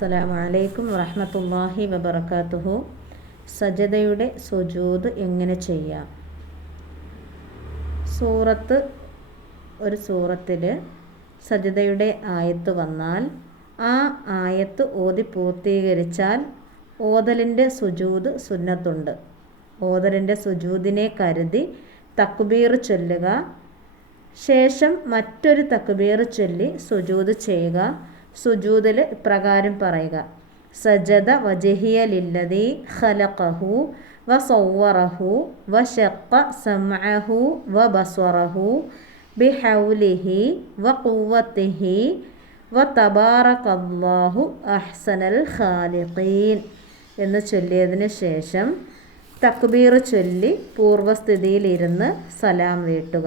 അസ്സലാമു അലൈക്കും വറഹമത്തല്ലാഹി വബറകാതുഹു. സജതയുടെ സുജൂദ് എങ്ങനെ ചെയ്യാം? സൂറത്ത് ഒരു സൂറത്തിൽ സജതയുടെ ആയത്ത് വന്നാൽ ആ ആയത്ത് ഓതി പൂർത്തീകരിച്ചാൽ ഓതലിന്റെ സുജൂദ് സുന്നത്തുണ്ട്. ഓതലിന്റെ സുജൂദിനെ കരുതി തക്ബീർ ചൊല്ലുക. ശേഷം മറ്റൊരു തക്ബീർ ചൊല്ലി സുജൂദ് ചെയ്യുക. സുജൂദിൽ ഇപ്രകാരം പറയുക. സജദ വജഹിയലില്ലതി ഖലഖഹു വ സൗവറഹു വ ഷക്ക സമഅഹു വ ബസ്വറഹു ബിഹൗലിഹി വ തബാറകല്ലാഹു അഹ്സനൽ ഖാലിഖീൻ എന്ന് ചൊല്ലിയതിന് ശേഷം തക്ബീർ ചൊല്ലി പൂർവസ്ഥിതിയിലിരുന്ന് സലാം വീട്ടുക.